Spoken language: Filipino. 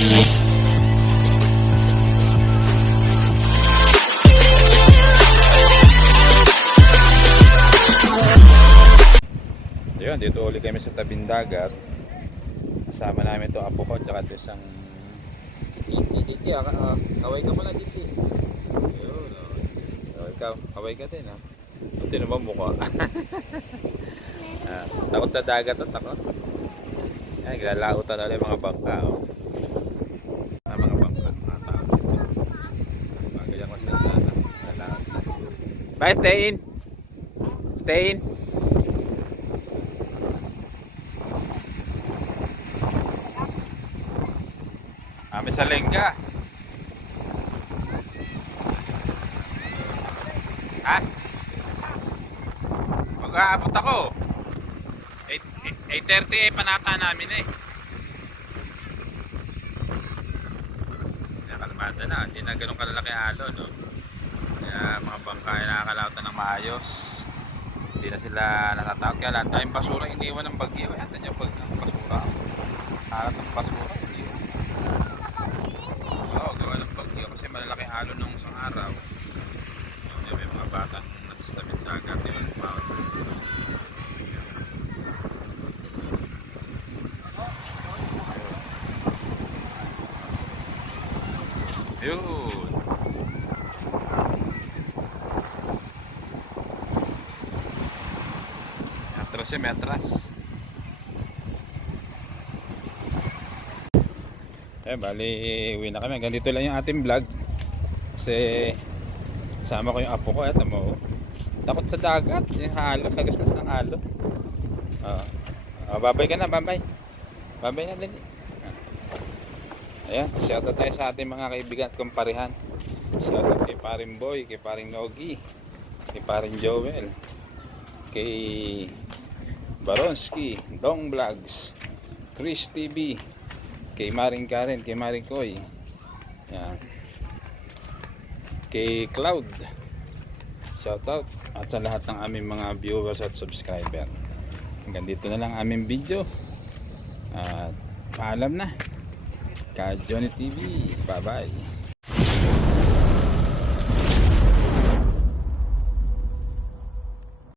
Ayun, dito ulit kami sa tabing dagat. Kasama namin to apo ko tsaka isang Gigi, kaway ka muna Gigi. Ayun, ikaw, kaway ka din Ito naman mukha. Takot sa dagat at takot. Ay, lalautan ulit mga bangka mga bangka, mga tao dito. Magaya ko sa lalaot. Bye, stay in. Stay in. May salengga. Ha? Mag-aabot ako. 8:30 panata namin kalmada na, hindi na ganun kalalaki alo, no? Kaya mga bangka ay nakakalautan ng maayos. Hindi na sila natatakot. Kaya lahat tayong basura iniwan ng bagyo. Yan yung basura. Harap ng basura. Oo, gawa ng bagyo kasi malalaki alon nung isang araw. May mga batang natistabit dagat, yun, bawat yun. Metras. Bali, uwi na kami. Hanggang dito lang yung ating vlog. Kasi sama ko yung apo ko. Eto mo. Takot sa dagat. Yung halo. Nagaslas ng halo. Babay ka na. Babay. Babay na din. Ayan. Shoutout tayo sa ating mga kaibigan at kumparihan. Shoutout kay paring Boy. Kay paring Nogi. Kay paring Joel. Kay Baronski. Dong Vlogs. Chris TV. Kay Maring Karen, kay Maring Koy. Yan. Kay Cloud. Shoutout. At sa lahat ng aming mga viewers at subscriber. Hanggang dito na lang aming video. At paalam na. Ka Johnny TV. Bye bye.